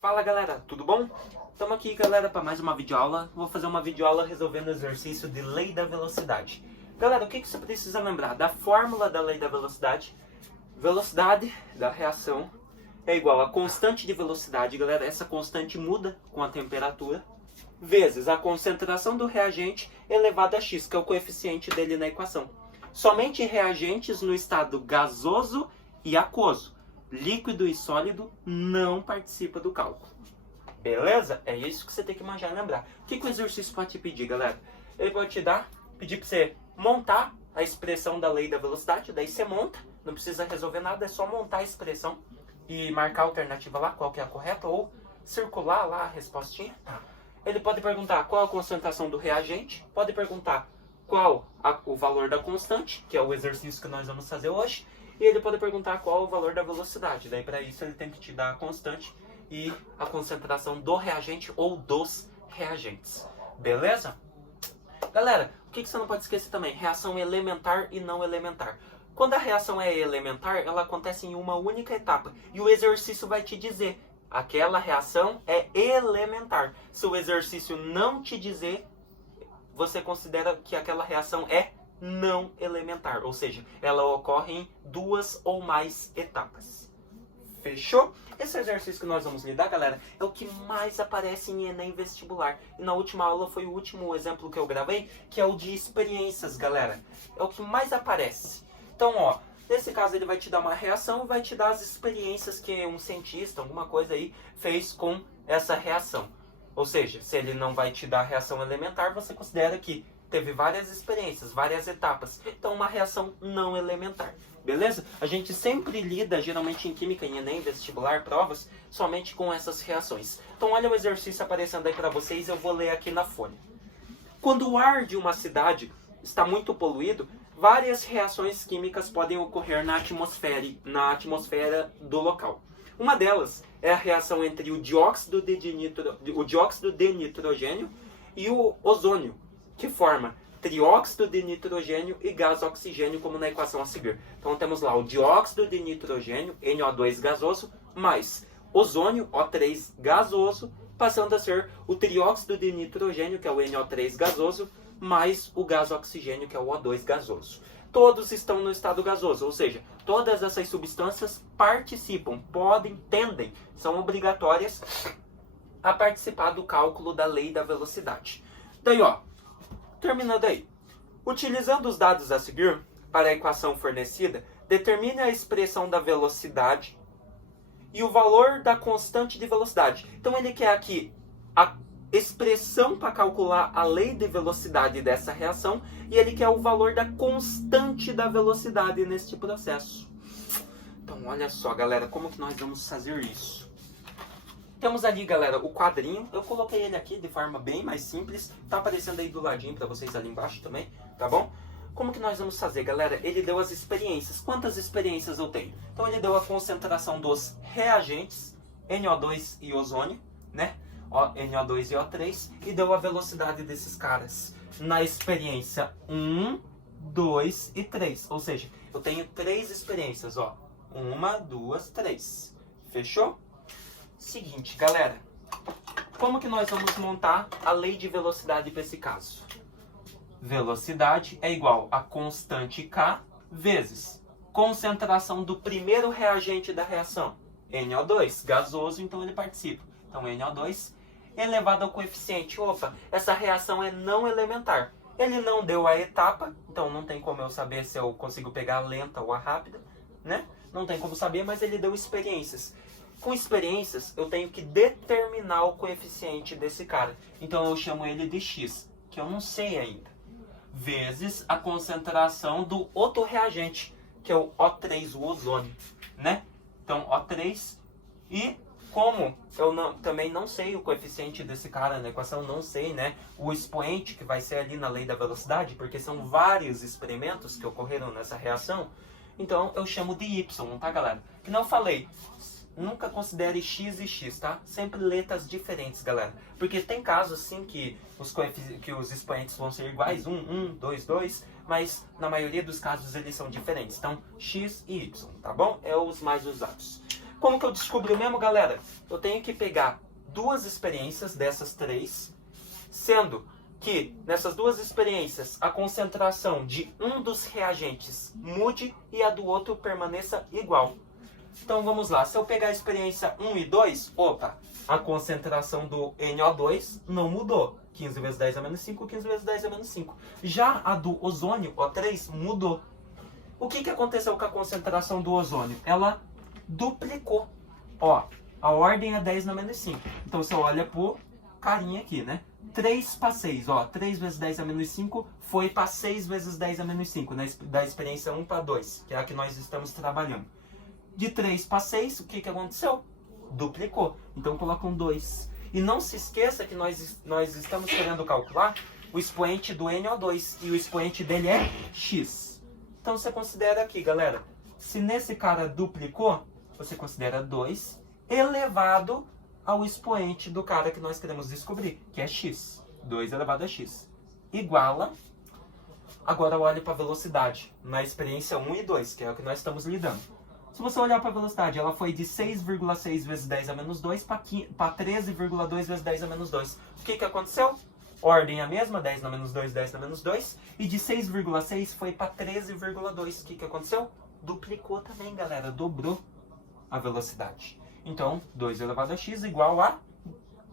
Fala galera, tudo bom? Estamos aqui galera para mais uma videoaula. Vou fazer uma videoaula resolvendo o exercício de lei da velocidade. Galera, o que você precisa lembrar? Da fórmula da lei da velocidade. Velocidade da reação é igual a constante de velocidade, galera. Essa constante muda com a temperatura, vezes a concentração do reagente elevado a x, que é o coeficiente dele na equação. Somente reagentes no estado gasoso e aquoso. Líquido e sólido não participa do cálculo. Beleza? É isso que você tem que manjar e lembrar. O que o exercício pode te pedir, galera? Ele pode pedir para você montar a expressão da lei da velocidade. Daí você monta, não precisa resolver nada, é só montar a expressão e marcar a alternativa lá, qual que é a correta, ou circular lá a respostinha. Ele pode perguntar qual a concentração do reagente, pode perguntar qual o valor da constante, que é o exercício que nós vamos fazer hoje, e ele pode perguntar qual o valor da velocidade. Daí para isso ele tem que te dar a constante e a concentração do reagente ou dos reagentes. Beleza? Galera, o que você não pode esquecer também? Reação elementar e não elementar. Quando a reação é elementar, ela acontece em uma única etapa. E o exercício vai te dizer, aquela reação é elementar. Se o exercício não te dizer, você considera que aquela reação é não elementar, ou seja, ela ocorre em duas ou mais etapas. Fechou? Esse exercício que nós vamos lidar, galera, é o que mais aparece em Enem vestibular. E na última aula foi o último exemplo que eu gravei, que é o de experiências, galera. É o que mais aparece. Então, ó, nesse caso ele vai te dar uma reação e vai te dar as experiências que um cientista, alguma coisa aí, fez com essa reação. Ou seja, se ele não vai te dar a reação elementar, você considera que teve várias experiências, várias etapas. Então, uma reação não elementar. Beleza? A gente sempre lida, geralmente em química, em Enem, vestibular, provas, somente com essas reações. Então, olha o exercício aparecendo aí para vocês, eu vou ler aqui na folha. Quando o ar de uma cidade está muito poluído, várias reações químicas podem ocorrer na atmosfera do local. Uma delas é a reação entre o dióxido de nitrogênio e o ozônio, que forma trióxido de nitrogênio e gás oxigênio, como na equação a seguir. Então temos lá o dióxido de nitrogênio, NO2 gasoso, mais ozônio, O3 gasoso, passando a ser o trióxido de nitrogênio, que é o NO3 gasoso, mais o gás oxigênio, que é o O2 gasoso. Todos estão no estado gasoso, ou seja, todas essas substâncias participam, tendem, são obrigatórias a participar do cálculo da lei da velocidade. Daí, ó, terminando aí. Utilizando os dados a seguir, para a equação fornecida, determine a expressão da velocidade e o valor da constante de velocidade. Então ele quer aqui a expressão para calcular a lei de velocidade dessa reação e ele quer o valor da constante da velocidade neste processo. Então olha só, galera, como que nós vamos fazer isso? Temos ali, galera, o quadrinho. Eu coloquei ele aqui de forma bem mais simples. Tá aparecendo aí do ladinho para vocês ali embaixo também, tá bom? Como que nós vamos fazer, galera? Ele deu as experiências. Quantas experiências eu tenho? Então ele deu a concentração dos reagentes, NO2 e ozônio, né? NO2 e O3. E deu a velocidade desses caras na experiência 1, 2 e 3. Ou seja, eu tenho 3 experiências, ó. 1, 2, 3. Fechou? Seguinte, galera, como que nós vamos montar a lei de velocidade para esse caso? Velocidade é igual a constante K vezes concentração do primeiro reagente da reação, NO2, gasoso, então ele participa. Então NO2 elevado ao coeficiente. Opa, essa reação é não elementar. Ele não deu a etapa, então não tem como eu saber se eu consigo pegar a lenta ou a rápida, né? Não tem como saber, mas ele deu experiências. Com experiências, eu tenho que determinar o coeficiente desse cara. Então eu chamo ele de x, que eu não sei ainda. Vezes a concentração do outro reagente, que é o O3, o ozônio, né? Então O3, e como eu também não sei o coeficiente desse cara na equação, não sei, né? O expoente que vai ser ali na lei da velocidade, porque são vários experimentos que ocorreram nessa reação. Então eu chamo de y, tá, galera? Que não falei. Nunca considere x e x, tá? Sempre letras diferentes, galera. Porque tem casos, assim, que os expoentes vão ser iguais, 1, 2, 2, mas na maioria dos casos eles são diferentes. Então, x e y, tá bom? É os mais usados. Como que eu descubro mesmo, galera? Eu tenho que pegar duas experiências dessas três, sendo que nessas duas experiências a concentração de um dos reagentes mude e a do outro permaneça igual. Então vamos lá, se eu pegar a experiência 1 e 2, opa, a concentração do NO2 não mudou. 15 vezes 10 a menos 5, 15 vezes 10 a menos 5. Já a do ozônio, O3, mudou. O que aconteceu com a concentração do ozônio? Ela duplicou. Ó, a ordem é 10 na menos 5. Então você olha pro carinha aqui, né? 3 para 6, ó, 3 vezes 10 a menos 5 foi para 6 vezes 10 a menos 5, da experiência 1 para 2, que é a que nós estamos trabalhando. De 3 para 6, o que aconteceu? Duplicou. Então coloca um 2. E não se esqueça que nós estamos querendo calcular o expoente do NO2, e o expoente dele é x. Então você considera aqui, galera, se nesse cara duplicou, você considera 2 elevado ao expoente do cara que nós queremos descobrir, que é x. 2 elevado a x. Iguala. Agora olhe para a velocidade, na experiência 1 e 2, que é o que nós estamos lidando. Se você olhar para a velocidade, ela foi de 6,6 vezes 10 a menos 2 para 13,2 vezes 10 a menos 2. O que aconteceu? Ordem a mesma, 10 na menos 2, 10 na menos 2. E de 6,6 foi para 13,2. O que aconteceu? Duplicou também, galera. Dobrou a velocidade. Então, 2 elevado a x igual a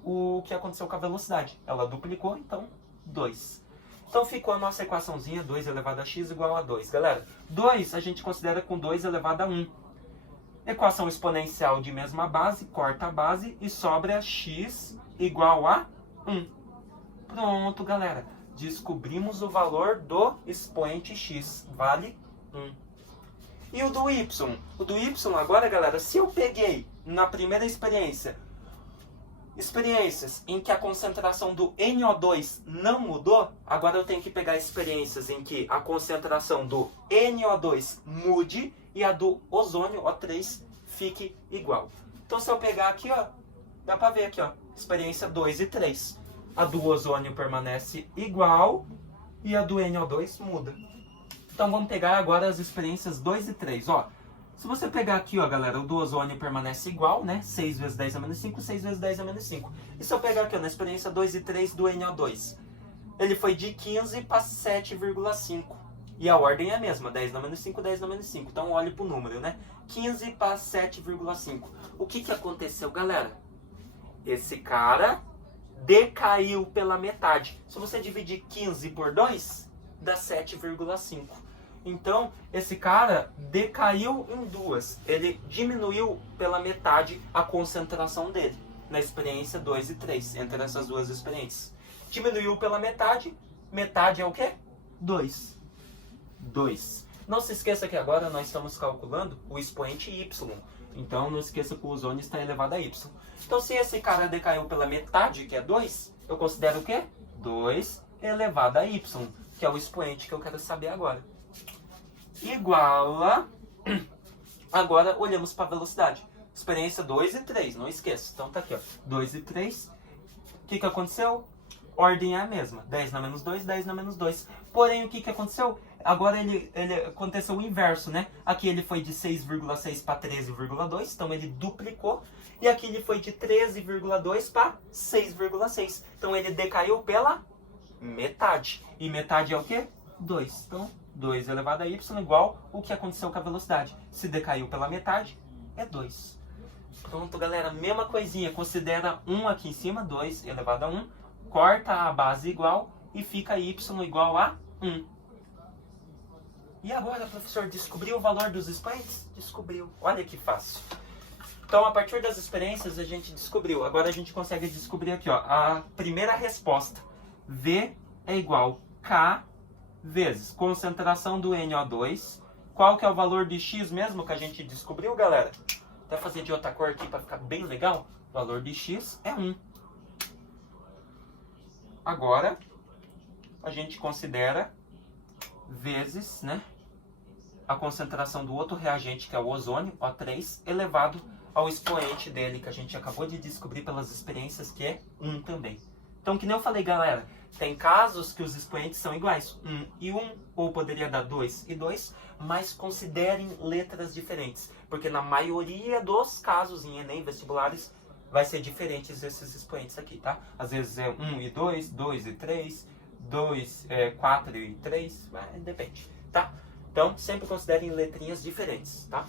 o que aconteceu com a velocidade. Ela duplicou, então, 2. Então ficou a nossa equaçãozinha, 2 elevado a x igual a 2. Galera, 2 a gente considera com 2 elevado a 1. Equação exponencial de mesma base, corta a base e sobra x igual a 1. Pronto, galera. Descobrimos o valor do expoente x. Vale 1. E o do y? O do y agora, galera, se eu peguei na primeira experiências em que a concentração do NO2 não mudou, agora eu tenho que pegar experiências em que a concentração do NO2 mude e a do ozônio, O3, fique igual. Então se eu pegar aqui, ó, dá pra ver aqui, ó, experiência 2 e 3. A do ozônio permanece igual e a do NO2 muda. Então vamos pegar agora as experiências 2 e 3, ó. Se você pegar aqui, ó, galera, o do ozônio permanece igual, né? 6 vezes 10 a menos 5, 6 vezes 10 a menos 5. E se eu pegar aqui, ó, na experiência 2 e 3 do NO2, ele foi de 15 para 7,5. E a ordem é a mesma, 10 na menos 5, 10 na menos 5. Então olhe pro número, né? 15 para 7,5. O que aconteceu, galera? Esse cara decaiu pela metade. Se você dividir 15 por 2, dá 7,5. Então, esse cara decaiu em duas. Ele diminuiu pela metade a concentração dele, na experiência 2 e 3, entre essas duas experiências. Diminuiu pela metade. Metade é o quê? 2. 2. Não se esqueça que agora nós estamos calculando o expoente y. Então, não esqueça que o ozônio está elevado a y. Então, se esse cara decaiu pela metade, que é 2, eu considero o quê? 2 elevado a y, que é o expoente que eu quero saber agora. Iguala. Agora olhamos para a velocidade. Experiência 2 e 3, não esqueça. Então tá aqui, ó. 2 e 3. O que aconteceu? Ordem é a mesma. 10 na menos 2, 10 na menos 2. Porém, o que aconteceu? Agora ele aconteceu o inverso, né? Aqui ele foi de 6,6 para 13,2, então ele duplicou. E aqui ele foi de 13,2 para 6,6. Então ele decaiu pela metade. E metade é o quê? 2. Então, 2 elevado a y igual o que aconteceu com a velocidade. Se decaiu pela metade, é 2. Pronto, galera. Mesma coisinha. Considera 1 aqui em cima, 2 elevado a 1. Corta a base igual e fica y igual a 1. E agora, professor, descobriu o valor dos expoentes? Descobriu. Olha que fácil. Então, a partir das experiências, a gente descobriu. Agora a gente consegue descobrir aqui, ó, a primeira resposta. V é igual a K vezes concentração do NO2. Qual que é o valor de X mesmo que a gente descobriu, galera? Vou até fazer de outra cor aqui para ficar bem legal. O valor de X é 1. Agora, a gente considera vezes, né, a concentração do outro reagente, que é o ozônio, O3, elevado ao expoente dele, que a gente acabou de descobrir pelas experiências, que é 1 também. Então, que nem eu falei, galera, tem casos que os expoentes são iguais, 1 e 1, ou poderia dar 2 e 2, mas considerem letras diferentes, porque na maioria dos casos em Enem, vestibulares, vai ser diferentes esses expoentes aqui, tá? Às vezes é 1 e 2, 2 e 3, 4 e 3, depende, tá? Então, sempre considerem letrinhas diferentes, tá?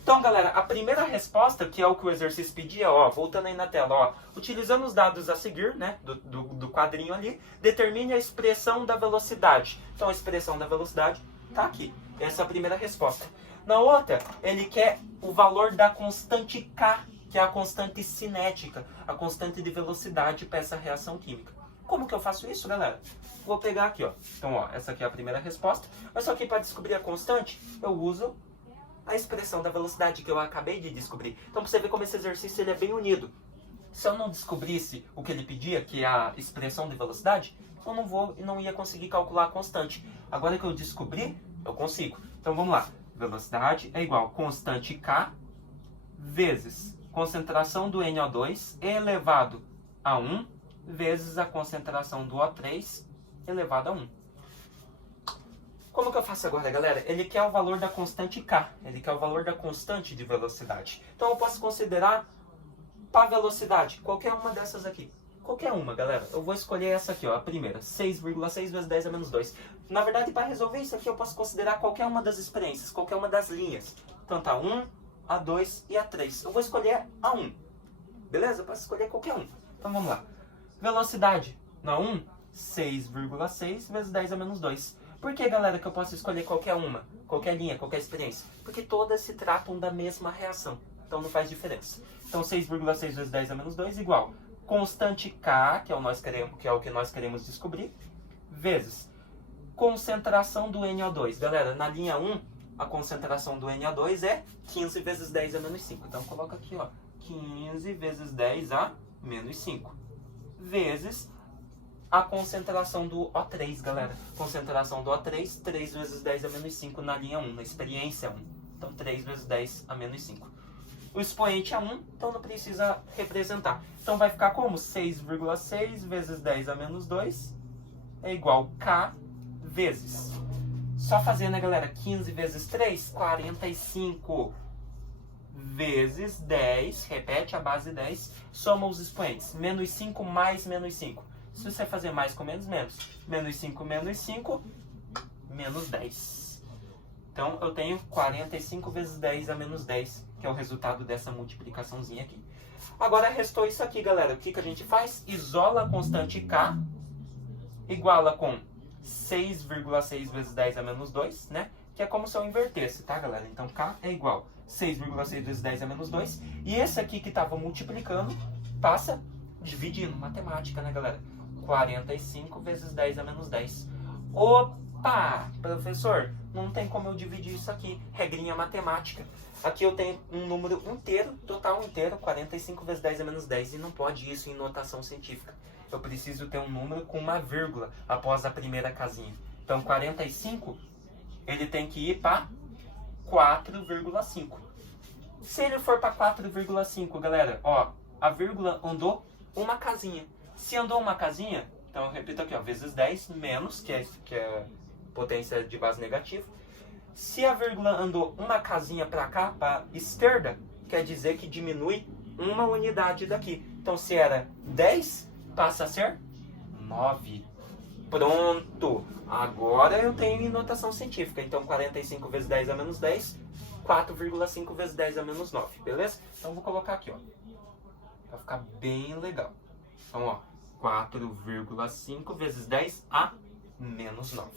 Então, galera, a primeira resposta, que é o que o exercício pedia, ó, voltando aí na tela, ó, utilizando os dados a seguir, né, do quadrinho ali, determine a expressão da velocidade. Então, a expressão da velocidade tá aqui. Essa é a primeira resposta. Na outra, ele quer o valor da constante K, que é a constante cinética, a constante de velocidade para essa reação química. Como que eu faço isso, galera? Vou pegar aqui, ó. Então, ó, essa aqui é a primeira resposta. Mas só que para descobrir a constante, eu uso a expressão da velocidade que eu acabei de descobrir. Então, para você ver como esse exercício ele é bem unido. Se eu não descobrisse o que ele pedia, que é a expressão de velocidade, eu não ia conseguir calcular a constante. Agora que eu descobri, eu consigo. Então, vamos lá. Velocidade é igual a constante K vezes concentração do NO2 elevado a 1 vezes a concentração do O3 elevado a 1. Como que eu faço agora, galera? Ele quer o valor da constante K. Ele quer o valor da constante de velocidade. Então eu posso considerar para velocidade qualquer uma dessas aqui. Qualquer uma, galera. Eu vou escolher essa aqui, ó, a primeira. 6,6 vezes 10 a menos 2. Na verdade, para resolver isso aqui, eu posso considerar qualquer uma das experiências, qualquer uma das linhas. Tanto a 1, a 2 e a 3. Eu vou escolher a 1. Beleza? Eu posso escolher qualquer um. Então vamos lá. Velocidade. Na 1, 6,6 vezes 10 a menos 2. Por que, galera, que eu posso escolher qualquer uma? Qualquer linha, qualquer experiência? Porque todas se tratam da mesma reação. Então não faz diferença. Então 6,6 vezes 10 a menos 2 igual constante K, que é o que nós queremos descobrir, vezes concentração do NO2. Galera, na linha 1, a concentração do NO2 é 15 vezes 10 a menos 5. Então coloca aqui, ó, 15 vezes 10 a menos 5. Vezes a concentração do O3, galera. Concentração do O3, 3 vezes 10 a menos 5 na linha 1, na experiência 1. Então 3 vezes 10 a menos 5. O expoente é 1, então não precisa representar. Então vai ficar como? 6,6 vezes 10 a menos 2 é igual K vezes. Só fazer, né, galera? 15 vezes 3, 45 vezes 10. Repete a base 10. Soma os expoentes. Menos 5 mais menos 5. Se você fazer mais com menos, menos. Menos 5, menos 5, menos 10. Então, eu tenho 45 vezes 10 a menos 10, que é o resultado dessa multiplicaçãozinha aqui. Agora, restou isso aqui, galera. O que a gente faz? Isola a constante K, iguala com 6,6 vezes 10 a menos 2, né? Que é como se eu invertesse, tá, galera? Então, K é igual 6,6 vezes 10 a menos 2. E esse aqui que estava multiplicando, passa dividindo. Matemática, né, galera? 45 vezes 10 a menos 10. Opa! Professor, não tem como eu dividir isso aqui. Regrinha matemática. Aqui eu tenho um número inteiro, total inteiro, 45 vezes 10 a menos 10. E não pode isso em notação científica. Eu preciso ter um número com uma vírgula após a primeira casinha. Então, 45, ele tem que ir para 4,5. Se ele for para 4,5, galera, ó, a vírgula andou uma casinha. Se andou uma casinha, então eu repito aqui, ó, vezes 10 menos, que é potência de base negativa. Se a vírgula andou uma casinha para cá, para a esquerda, quer dizer que diminui uma unidade daqui. Então, se era 10, passa a ser 9. Pronto! Agora eu tenho em notação científica. Então, 45 vezes 10 a menos 10, 4,5 vezes 10 a menos 9, beleza? Então, eu vou colocar aqui, ó, para ficar bem legal. Então, ó, 4,5 vezes 10 a menos 9.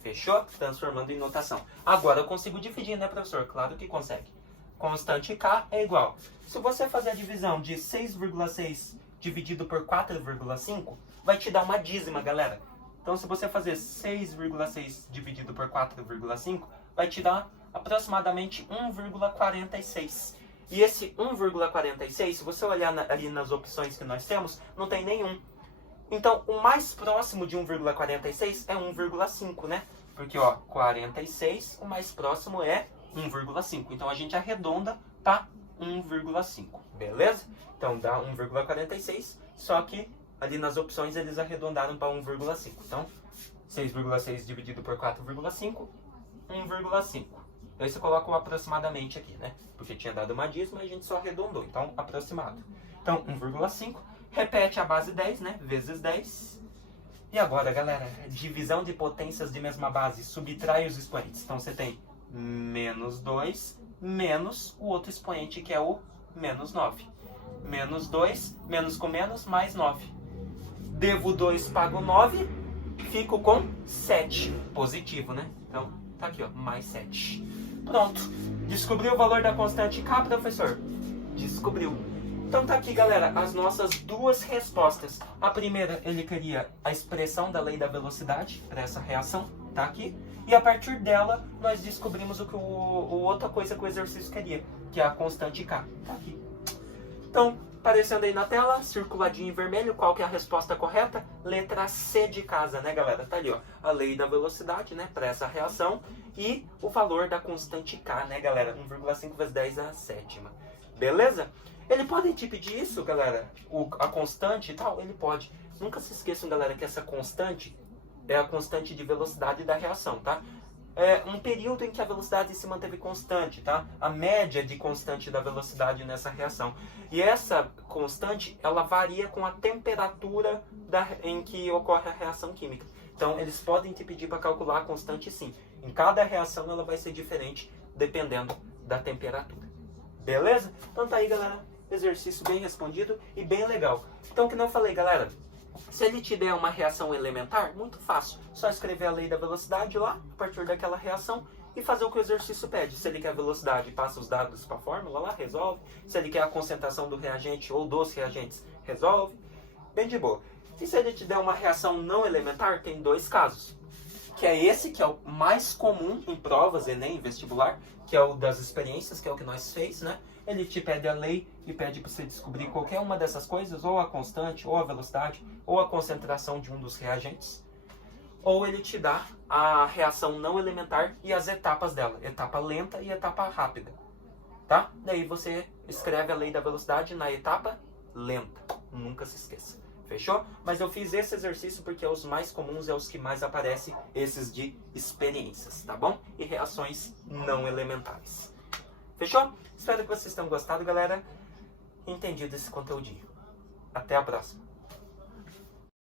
Fechou? Transformando em notação. Agora eu consigo dividir, né, professor? Claro que consegue. Constante K é igual. Se você fazer a divisão de 6,6 dividido por 4,5, vai te dar uma dízima, galera. Então, se você fazer 6,6 dividido por 4,5, vai te dar aproximadamente 1,46. E esse 1,46, se você olhar ali nas opções que nós temos, não tem nenhum. Então, o mais próximo de 1,46 é 1,5, né? Porque, ó, 46, o mais próximo é 1,5. Então, a gente arredonda para 1,5, beleza? Então, dá 1,46, só que ali nas opções eles arredondaram para 1,5. Então, 6,6 dividido por 4,5, 1,5. Aí você coloca o aproximadamente aqui, né? Porque tinha dado uma dízima e a gente só arredondou. Então, aproximado. Então, 1,5. Repete a base 10, né? Vezes 10. E agora, galera, divisão de potências de mesma base. Subtrai os expoentes. Então, você tem menos 2 menos o outro expoente, que é o menos 9. Menos 2, menos com menos, mais 9. Devo 2, pago 9. Fico com 7. Positivo, né? Então, tá aqui, ó, mais 7. Pronto. Descobriu o valor da constante K, professor? Descobriu. Então tá aqui, galera, as nossas duas respostas. A primeira, ele queria a expressão da lei da velocidade para essa reação, tá aqui. E a partir dela, nós descobrimos o que outra coisa que o exercício queria, que é a constante K, tá aqui. Então, aparecendo aí na tela, circuladinho em vermelho, qual que é a resposta correta? Letra C de casa, né, galera? Tá ali, ó, a lei da velocidade, né, para essa reação. E o valor da constante K, né, galera? 1,5 vezes 10 à sétima. Beleza? Ele pode te pedir isso, galera? A constante e tal? Ele pode. Nunca se esqueçam, galera, que essa constante é a constante de velocidade da reação, tá? É um período em que a velocidade se manteve constante, tá? A média de constante da velocidade nessa reação. E essa constante, ela varia com a temperatura em que ocorre a reação química. Então, eles podem te pedir para calcular a constante, sim. Em cada reação, ela vai ser diferente, dependendo da temperatura. Beleza? Então tá aí, galera. Exercício bem respondido e bem legal. Então, que não falei, galera, se ele te der uma reação elementar, muito fácil. Só escrever a lei da velocidade lá, a partir daquela reação, e fazer o que o exercício pede. Se ele quer velocidade, passa os dados para a fórmula lá, resolve. Se ele quer a concentração do reagente ou dos reagentes, resolve. Bem de boa. E se ele te der uma reação não elementar, tem dois casos. Que é esse, que é o mais comum em provas, Enem, vestibular, que é o das experiências, que é o que nós fez, né? Ele te pede a lei e pede para você descobrir qualquer uma dessas coisas, ou a constante, ou a velocidade, ou a concentração de um dos reagentes. Ou ele te dá a reação não elementar e as etapas dela, etapa lenta e etapa rápida, tá? Daí você escreve a lei da velocidade na etapa lenta, nunca se esqueça. Fechou? Mas eu fiz esse exercício porque é os mais comuns, é os que mais aparecem, esses de experiências, tá bom? E reações não elementares. Fechou? Espero que vocês tenham gostado, galera. Entendido esse conteúdinho. Até a próxima.